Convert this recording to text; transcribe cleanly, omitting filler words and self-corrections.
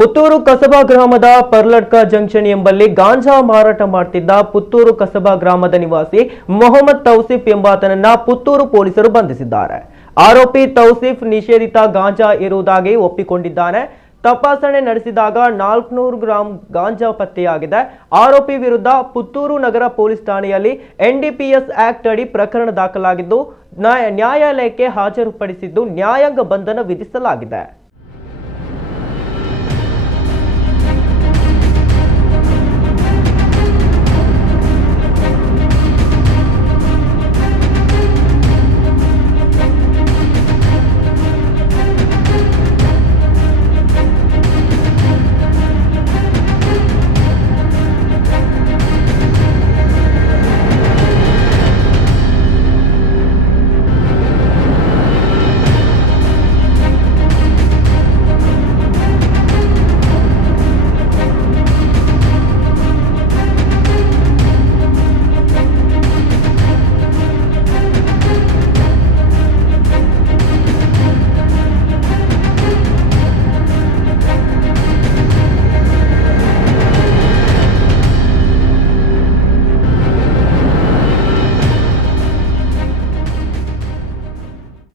ಪುತ್ತೂರು ಕಸಬಾ ಗ್ರಾಮದ ಪರ್ಲಡ್ಕ ಜಂಕ್ಷನ್ ಎಂಬಲ್ಲಿ ಗಾಂಜಾ ಮಾರಾಟ ಮಾಡುತ್ತಿದ್ದ ಪುತ್ತೂರು ಕಸಬಾ ಗ್ರಾಮದ ನಿವಾಸಿ ಮೊಹಮ್ಮದ್ ತೌಸಿಫ್ ಎಂಬಾತನನ್ನ ಪುತ್ತೂರು ಪೊಲೀಸರು ಬಂಧಿಸಿದ್ದಾರೆ. ಆರೋಪಿ ತೌಸಿಫ್ ನಿಷೇಧಿತ ಗಾಂಜಾ ಇರುವುದಾಗಿ ಒಪ್ಪಿಕೊಂಡಿದ್ದಾನೆ. ತಪಾಸಣೆ ನಡೆಸಿದಾಗ 400 ಗ್ರಾಂ ಗಾಂಜಾ ಪತ್ತೆಯಾಗಿದೆ. ಆರೋಪಿ ವಿರುದ್ಧ ಪುತ್ತೂರು ನಗರ ಪೊಲೀಸ್ ಠಾಣೆಯಲ್ಲಿ ಎನ್ಡಿಪಿಎಸ್ ಆಕ್ಟ್ ಅಡಿ ಪ್ರಕರಣ ದಾಖಲಾಗಿದ್ದು ನ್ಯಾಯಾಲಯಕ್ಕೆ ಹಾಜರುಪಡಿಸಿದ್ದು ನ್ಯಾಯಾಂಗ ಬಂಧನ ವಿಧಿಸಲಾಗಿದೆ.